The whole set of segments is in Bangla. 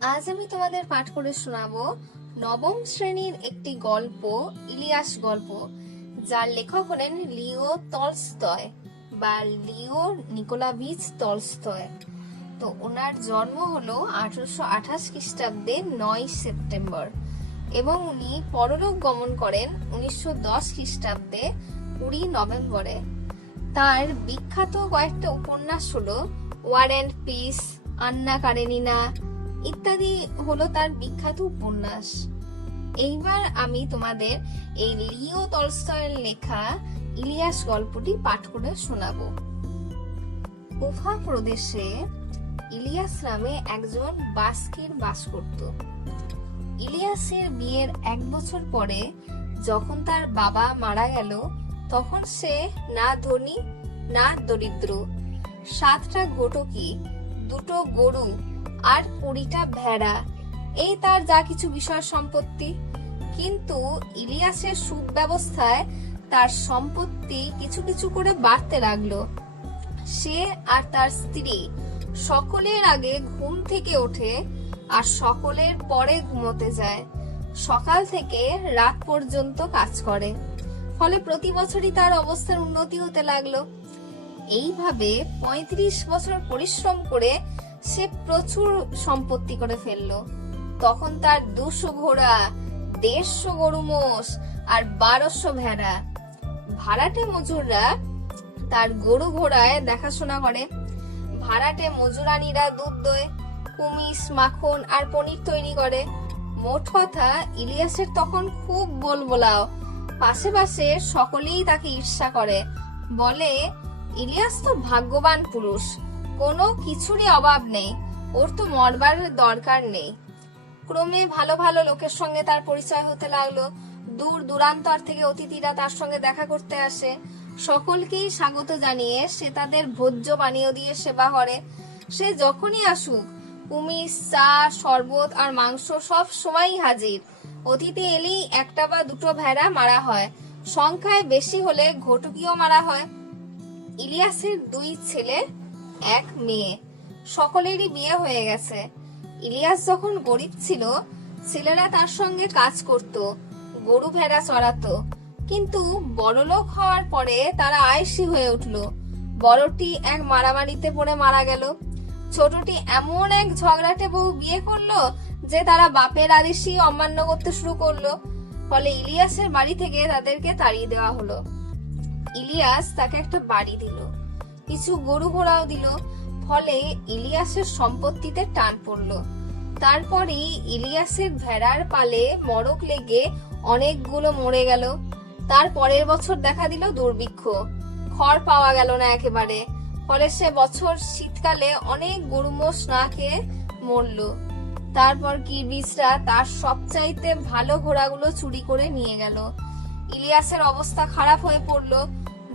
আজ আমি তোমাদের পাঠ করে শোনাবো নবম শ্রেণির একটি গল্প, ইলিয়াস গল্প, যার লেখক হলেন লিও তলস্তয় বা লিও নিকোলাভিচ তলস্তয় তো ওনার জন্ম হলো আঠারোশো আঠাশ খ্রিস্টাব্দে নয় সেপ্টেম্বর এবং উনি পরলোক গমন করেন উনিশশো দশ খ্রিস্টাব্দে কুড়ি নভেম্বরে। তার বিখ্যাত কয়েকটা উপন্যাস হলো war and peace, Anna Karenina ইত্যাদি হলো তার বিখ্যাত উপন্যাস। এইবার আমি তোমাদের এই লিও তলস্তয়ের লেখা ইলিয়াস গল্পটি পাঠ করে শোনাবো। উফা প্রদেশে ইলিয়াস নামে একজন বাস্কির বাস করত। ইলিয়াসের বিয়ের এক বছর পরে যখন তার বাবা মারা গেল, তখন সে না ধনী, না দরিদ্র, সাতটা গোটকি, দুটো গরু আর কুড়িটা ভেড়া। এই তার যা কিছু বিষয় সম্পত্তি। কিন্তু ইলিয়াসের সুব্যবস্থায় তার সম্পত্তি কিছু কিছু করে বাড়তে লাগল। সে আর তার স্ত্রী সকলের আগে ঘুম থেকে ওঠে আর সকলের পরে ঘুমোতে যায়। সকাল থেকে রাত পর্যন্ত কাজ করে। ফলে প্রতি বছরই তার অবস্থার উন্নতি হতে লাগল। এইভাবে পঁয়ত্রিশ বছর পরিশ্রম করে সে প্রচুর সম্পত্তি করে ফেলল। তখন তার দুশো ঘোড়া, দেড়শো গরু মোষ আর বারোশো ভেড়া। ভাড়াটে মজুররা তার গরু ঘোড়ায় দেখাশোনা করে। ভাড়াটে মজুরানিরা দুধ দোয়, কুমিস, মাখন আর পনির তৈরি করে। মোট কথা, ইলিয়াসের তখন খুব বলবোলাও পাশে পাশে সকলেই তাকে ঈর্ষা করে। বলে, ইলিয়াস তো ভাগ্যবান পুরুষ। কোনো কিছুরই অভাব নেই। ওর তো মরবার দরকার নেই। ক্রমে ভালো ভালো লোকের সঙ্গে তার পরিচয় হতে লাগল। দূর দূরান্তর থেকে অতিথিরা তার সঙ্গে দেখা করতে আসে। সকলকেই স্বাগত জানিয়ে সে তাদের ভোজ্য পানীয় দিয়ে সেবা করে। সে যখনই আসুক, কুমির, চা, শরবত আর মাংস সব সময়ই হাজির। অতিথি এলেই একটা বা দুটো ভেড়া মারা হয়। সংখ্যায় বেশি হলে ঘটকিও মারা হয়। ইলিয়াসের দুই ছেলে এক মেয়ে। সকলেরই বিয়ে হয়ে গেছে। ইলিয়াস যখন গরিব ছিল, ছেলেরা তার সঙ্গে কাজ করত, গরু ভেড়া চড়াতো। কিন্তু বড়লোক হওয়ার পরে তারা আয়সী হয়ে উঠল। বড়টি এক মারামারিতে পড়ে মারা গেল। ছোটটি এমন এক ঝগড়াটে বউ বিয়ে করল যে তারা বাপের আদেশই অমান্য করতে শুরু করল। ফলে ইলিয়াসের বাড়ি থেকে তাদেরকে তাড়িয়ে দেওয়া হলো। ইলিয়াস তাকে একটা বাড়ি দিল। কিছু গরু ঘোড়াও দিল। ফলে ইলিয়াসের সম্পত্তিতে টান পড়ল। তারপরেই ইলিয়াসের ভেড়ার পালে মরক লেগে অনেকগুলো মরে গেল। তার পরের বছর দেখা দিল দুর্ভিক্ষ। খড় পাওয়া গেল না একেবারে। ফলে সে বছর শীতকালে অনেক গরু মোষ না খেয়ে মরল। তারপর কিরবিজরা তার সবচাইতে ভালো ঘোড়াগুলো চুরি করে নিয়ে গেল। ইলিয়াসের অবস্থা খারাপ হয়ে পড়ল।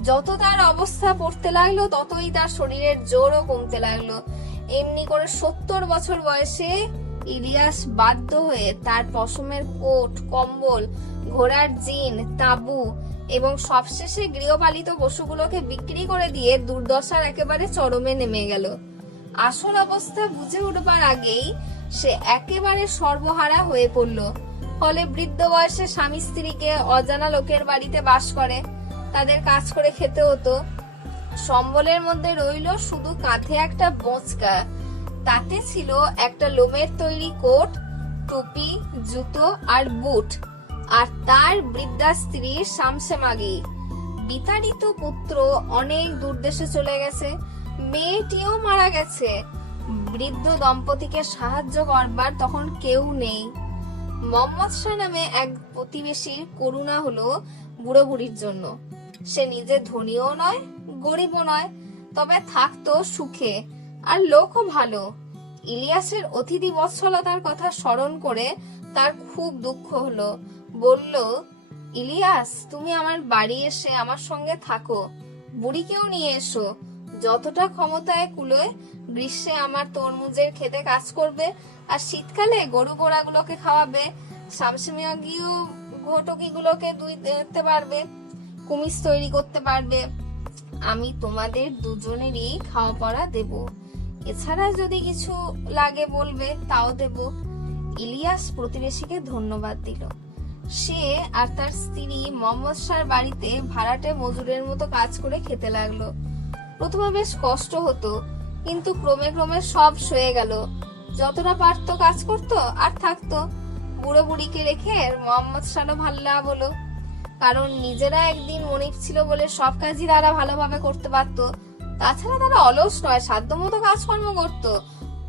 যত তার অবস্থা পড়তে লাগল, ততই তার শরীরের জোরও কমতে লাগল। এমনি করে সত্তর বছর বয়সে ইলিয়াস বাধ্য হয়ে তার পশমের কোট, কম্বল, ঘোড়ার জিন, তাবু এবং সবশেষে গৃহপালিত পশুগুলোকে বিক্রি করে দিয়ে দুর্দশার একেবারে চরমে নেমে গেল। আসল অবস্থা বুঝে উঠবার আগেই সে একেবারে সর্বহারা হয়ে পড়ল। ফলে বৃদ্ধ বয়সে স্বামী স্ত্রীকে অজানা লোকের বাড়িতে বাস করে। তাদের কাজ করে খেতে হতো। সম্বলের মধ্যে রইল শুধু কাঁধে একটা বোঁচকা। তাতে ছিল একটা লোমের তৈরি কোট, টুপি, জুতো আর বুট। আর তার বৃদ্ধা স্ত্রী শামসে মাগি বিতাড়িত পুত্র অনেক দূর দেশে চলে গেছে। মেয়েটিও মারা গেছে। বৃদ্ধ দম্পতিকে সাহায্য করবার তখন কেউ নেই। মোহাম্মদ শাহ নামে এক প্রতিবেশীর করুণা হলো বুড়ো বুড়ির জন্য। সে নিজে ধনীও নয়, গরিবও নয়, তবে থাকতো সুখে আর লোকও ভালো। ইলিয়াসের অতিথি বৎসলতার কথা স্মরণ করে তার খুব দুঃখ হলো। বলল, ইলিয়াস, তুমি আমার বাড়ি এসে আমার সঙ্গে থাকো। বুড়িকেও নিয়ে এসো। যতটা ক্ষমতায় কুলোয় গ্রীষ্মে আমার তরমুজের খেতে কাজ করবে আর শীতকালে গরু গোড়াগুলোকে খাওয়াবে, শামসিমিয়া গিয়েও ঘটকিগুলোকে দুই দিতে পারবে। কুমিজ তৈরি করতে পারবে। আমি তোমাদের দুজনেরই খাওয়া পড়া দেব। এছাড়া যদি কিছু লাগে বলবে, তাও দেব। ইলিয়াস প্রতিবেশীকে ধন্যবাদ দিল। সে আর তার স্ত্রী মোহাম্মদ শাহর বাড়িতে ভাড়াটে মজুরের মতো কাজ করে খেতে লাগল। প্রথমে বেশ কষ্ট হতো, কিন্তু ক্রমে ক্রমে সব সয়ে গেল। যতটা পারতো কাজ করতো আর থাকতো। বুড়ো বুড়িকে রেখে মোহাম্মদ শাহও ভালো না বলো। কারণ নিজেরা একদিন মনিব ছিল বলে সব কাজই তারা ভালোভাবে করতে পারতো। তাছাড়া তারা অলস নয়, সাধ্যমতো কাজকর্ম করতো।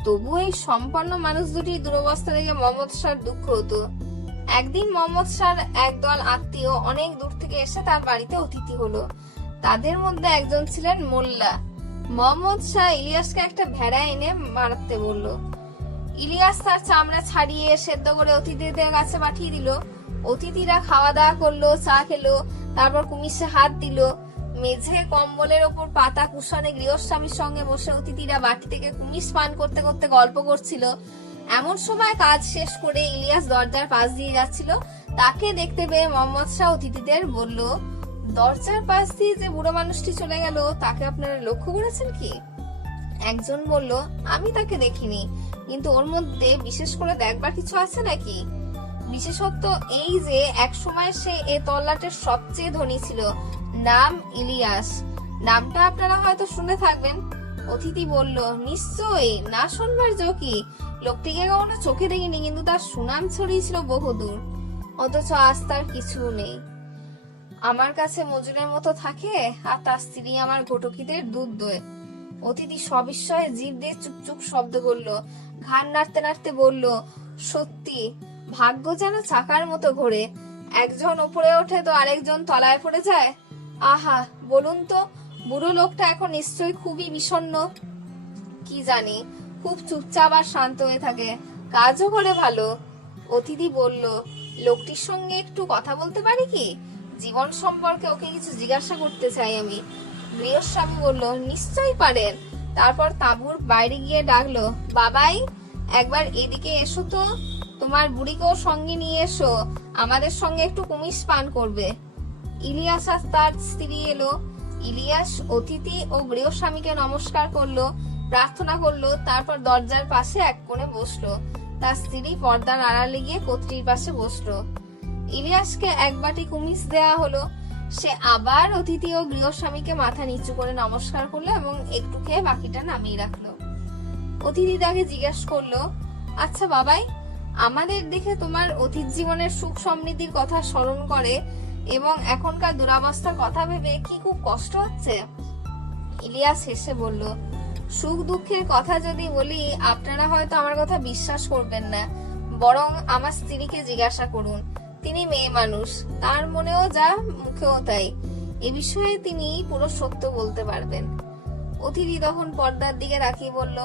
তবু এই সম্পন্ন মানুষ দুটির দুরবস্থা দেখে মোহাম্মদ শাহর দুঃখ হতো। একদিন মোহাম্মদ শাহর একদল আত্মীয় অনেক দূর থেকে এসে তার বাড়িতে অতিথি হলো। তাদের মধ্যে একজন ছিলেন মোল্লা। মোহাম্মদ শাহ ইলিয়াসকে একটা ভেড়া এনে মারাতে বলল। ইলিয়াস তার চামড়া ছাড়িয়ে সেদ্ধ করে অতিথিদের কাছে পাঠিয়ে দিল। অতিথিরা খাওয়া দাওয়া করল, চা খেলো, তারপর কুমিশে হাত দিল। মেঝে কম্বলের ওপর পাতা কুশনে গৃহস্বামীর সঙ্গে বসে অতিথিরা বাটি থেকে কুমিশ পান করতে করতে গল্প করছিল। এমন সময় কাজ শেষ করে ইলিয়াস দরজার পাশ দিয়ে যাচ্ছিল। তাকে দেখতে পেয়ে মোহাম্মদ শাহ অতিথিদের বলল, দরজার পাশ দিয়ে যে বুড়ো মানুষটি চলে গেল, তাকে আপনারা লক্ষ্য করেছেন কি? একজন বলল, আমি তাকে দেখিনি। কিন্তু ওর মধ্যে বিশেষ করে দেখবার কিছু আছে নাকি? বিশেষত্ব এই যে এক সময় সে এ তল্লাটের সবচেয়ে ধনী ছিল। নাম ইলিয়াস। নামটা আপনারা হয়তো শুনে থাকবেন। অতিথি বলল, নিশ্চয়ই, না শুনবার কি লোকটিকে কখনো চোখে দেখিনি, কিন্তু তার সুনাম ছড়িয়েছিল বহুদূর। অথচ আজ তার কিছু নেই। আমার কাছে মজুরের মতো থাকে, আর তার স্ত্রী আমার ঘটকিদের দুধ দোয়। অতিথি সবিস্ময়ে জিভ দিয়ে চুপচুপ শব্দ করল। ঘাড় নাড়তে নাড়তে বলল, সত্যি ভাগ্য যেন চাকার মতো ঘোরে। একজন উপরে ওঠে তো আরেকজন তলায় পড়ে যায়। আহা, বলুন তো, বুড়ো লোকটা এখন নিশ্চয়ই খুবই বিষণ্ণ। কি জানি, খুব চুপচাপ আর শান্ত হয়ে থাকে। কাজও করে ভালো। অতিথি বলল, লোকটির সঙ্গে একটু কথা বলতে পারি কি? জীবন সম্পর্কে ওকে কিছু জিজ্ঞাসা করতে চাই আমি। গৃহস্বামী বলল, নিশ্চয়ই পারেন। তারপর তাঁবুর বাইরে গিয়ে ডাকলো, বাবাই, একবার এদিকে এসো তো। তোমার বুড়িকেও সঙ্গে নিয়ে এসো। আমাদের সঙ্গে একটু কুমিশ পান করবে। ইলিয়াস আর তার স্ত্রী এলো। ইলিয়াস অতিথি ও গৃহস্বামীকে নমস্কার করল, প্রার্থনা করল, তারপর দরজার পাশে এক কোণে বসল। তার স্ত্রী পর্দার আড়ালে গিয়ে কত্রির পাশে বসল। ইলিয়াসকে এক বাটি কুমিস দেয়া হলো। সে আবার অতিথি ও গৃহস্বামীকে মাথা নিচু করে নমস্কার করল এবং একটু খেয়ে বাকিটা নামিয়ে রাখল। অতিথি তাকে জিজ্ঞেস করল আচ্ছা বাবাই আমাদের দেখে তোমার অতীত জীবনের সুখ সমৃদ্ধির কথা স্মরণ করে এবং এখনকার দুরাবস্থার কথা ভেবে কি খুব কষ্ট হচ্ছে? ইলিয়াস হেসে বলল, সুখ দুঃখের কথা যদি বলি, আপনারা হয়তো আমার কথা বিশ্বাস করবেন না। বরং আমার স্ত্রীকে জিজ্ঞাসা করুন। তিনি মেয়ে মানুষ। তার মনেও যা, মুখেও তাই। এ বিষয়ে তিনি পুরো সত্য বলতে পারবেন। অতিথি তখন পর্দার দিকে রাখি বলল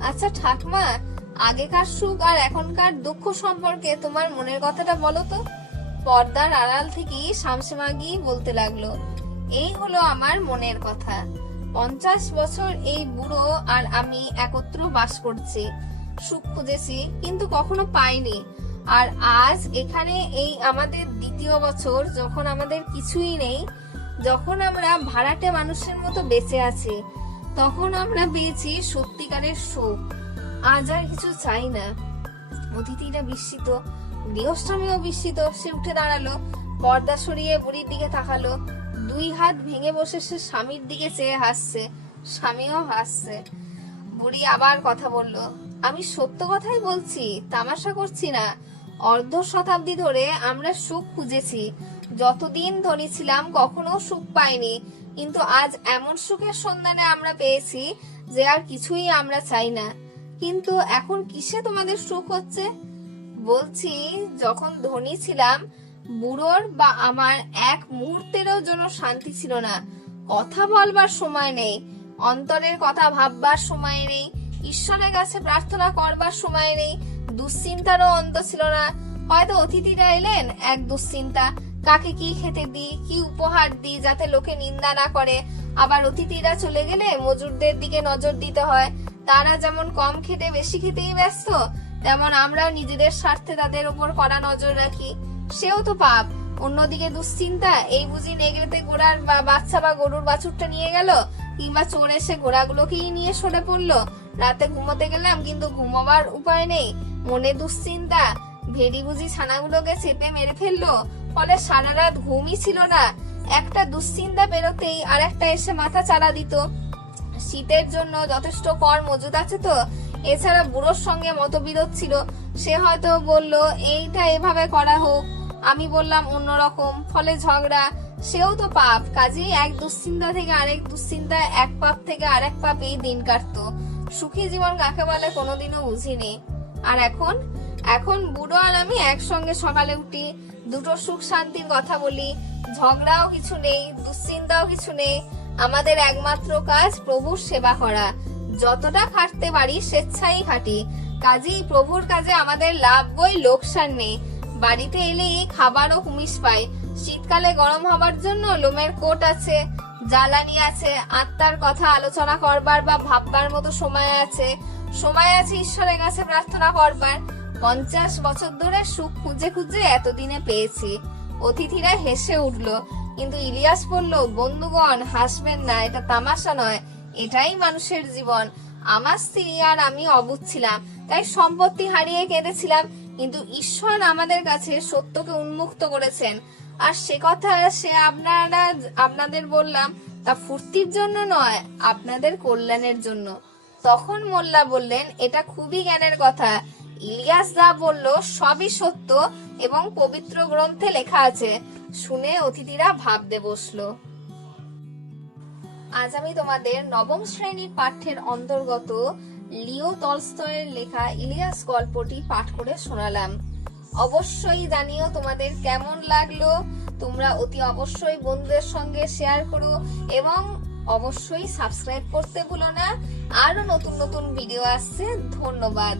আচ্ছা ঠাকমা আগেকার সুখ আর এখনকার দুঃখ সম্পর্কে তোমার মনের কথাটা বলো তো। পর্দার আড়াল থেকে শামসেমাগি বলতে লাগল। এই হলো আমার মনের কথা। পঞ্চাশ বছর এই বুড়ো আর আমি একত্র বাস করছি। সুখ খুঁজেছি, কিন্তু কখনো পাইনি। আর আজ এখানে এই আমাদের দ্বিতীয় বছর, যখন আমাদের কিছুই নেই, যখন আমরা ভাড়াটে মানুষের মতো বেঁচে আছি, তখন আমরা পেয়েছি সত্যিকারের সুখ। আজ আর কিছু চাই না। অতিথিরা বিস্মিত, গৃহস্বামীও বিস্মিত, সে উঠে দাঁড়াল, পর্দা সরিয়ে বুড়ির দিকে তাকালো। দুই হাত ভেঙে বসে সে স্বামীর দিকে চেয়ে হাসছে, স্বামীও হাসছে। বুড়ি আবার কথা বলল, আমি সত্য কথাই বলছি, তামাশা করছি না। অর্ধ শতাব্দী ধরে আমরা সুখ খুঁজেছি। যতদিন ধনী ছিলাম, কখনো সুখ পাইনি। কিন্তু আজ এমন সুখের সন্ধানে আমরা পেয়েছি যে আর কিছুই আমরা চাই না। কিন্তু এখন কিসে তোমাদের সুখ হচ্ছে? বলছি, যখন ধনী ছিলাম, বুড়োর বা আমার এক মুহূর্তেরও জন্য শান্তি ছিল না। কথা বলবার সময় নেই, অন্তরের কথা ভাববার সময় নেই, ঈশ্বরের কাছে প্রার্থনা করবার সময় নেই, দুশ্চিন্তারও অন্ত ছিল না। হয়তো অতিথিরা এলেন, এক দুশ্চিন্তা। কাকে কি খেতে দিই, কি উপহার দিই যাতে লোকে নিন্দা না করে? আবার অতিথিরা চলে গেলে মজুরদের দিকে নজর দিতে হয়। তারা যেমন কম খেতে বেশি খেতেই ব্যস্ত, তেমন আমরাও নিজেদের স্বার্থে তাদের উপর কড়া নজর রাখি। সেও তো পাপ। অন্যদিকে দুশ্চিন্তা, এই বুঝি নেগড়েতে গোড়ার বা বাচ্চা বা গরুর বাছুরটা নিয়ে গেল, কিংবা চোর এসে ঘোড়াগুলোকেই নিয়ে সরে পড়ল। রাতে ঘুমোতে গেলাম, কিন্তু ঘুমাবার উপায় নেই। মনে দুশ্চিন্তা, ভেড়ি বুঝি ছানাগুলোকে চেপে মেরে ফেলল, ফলে সারা রাত ঘুমই ছিল না। একটা দুশ্চিন্তা বেরোতেই আর একটা এসে মাথা চাড়া দিত। শীতের জন্য যথেষ্ট কর মজুদ আছে তো? এছাড়া বুড়োর সঙ্গে মতবিরোধ ছিল। সে হয়তো বলল, এইটা এভাবে করা হোক। আমি বললাম, অন্যরকম, ফলে ঝগড়া। সেও তো পাপ, কাজেই এক দুশ্চিন্তা থেকে আরেক দুশ্চিন্তা, এক পাপ থেকে আরেক পাপেই দিন কাটতো। সুখী জীবন কাকে বলে কোনোদিনও বুঝিনি। আর এখন? এখন বুড়ো আর আমি একসঙ্গে সকালে উঠি, দুটো সুখ শান্তির কথা বলি। ঝগড়াও কিছু নেই, দুশ্চিন্তাও কিছু নেই। আমাদের একমাত্র কাজ প্রভুর সেবা করা। যতটা খাটতে পারি স্বেচ্ছাই খাটি। কাজেই প্রভুর কাজে আমাদের লাভ বই লোকসান নেই। বাড়িতে এলেই খাবার ও হুমিস পাই। শীতকালে গরম হবার জন্য লোমের কোট আছে, জ্বালানি আছে, আত্মার কথা আলোচনা করবার বা ভাববার মতো সময় আছে। সময় আছে ঈশ্বরের কাছে প্রার্থনা করবার। পঞ্চাশ বছর ধরে সুখ খুঁজে খুঁজে এতদিনে পেয়েছি। অতিথিরা হেসে উঠল কিন্তু ইলিয়াস বলল, বন্ধুগণ, হাসবেন না, এটা তামাশা নয়, এটাই মানুষের জীবন। আমার স্ত্রী আর আমি অবুধ ছিলাম, তাই সম্পত্তি হারিয়ে কেঁদেছিলাম, কিন্তু ঈশ্বর আমাদের কাছে সত্যকে উন্মুক্ত করেছেন। আর সে কথা সে আপনারা, আপনাদের বললাম, তা ফুর্তির জন্য নয়, আপনাদের কল্যাণের জন্য। তখন মোল্লা বললেন, এটা খুবই জ্ঞানের কথা। ইলিয়াস যা বলল, সবই সত্য এবং পবিত্র গ্রন্থে লেখা আছে। শুনে অতিথিরা ভাবতে বসল। আজ আমি তোমাদের নবম শ্রেণির পাঠ্যের অন্তর্গত লিও তলস্তয়ের লেখা ইলিয়াস গল্পটি পাঠ করে শোনালাম। অবশ্যই জানিও তোমাদের কেমন লাগল। তোমরা অতি অবশ্যই বন্ধুদের সঙ্গে শেয়ার করো এবং অবশ্যই সাবস্ক্রাইব করতে ভুলো না। আরও নতুন নতুন ভিডিও আসছে। ধন্যবাদ।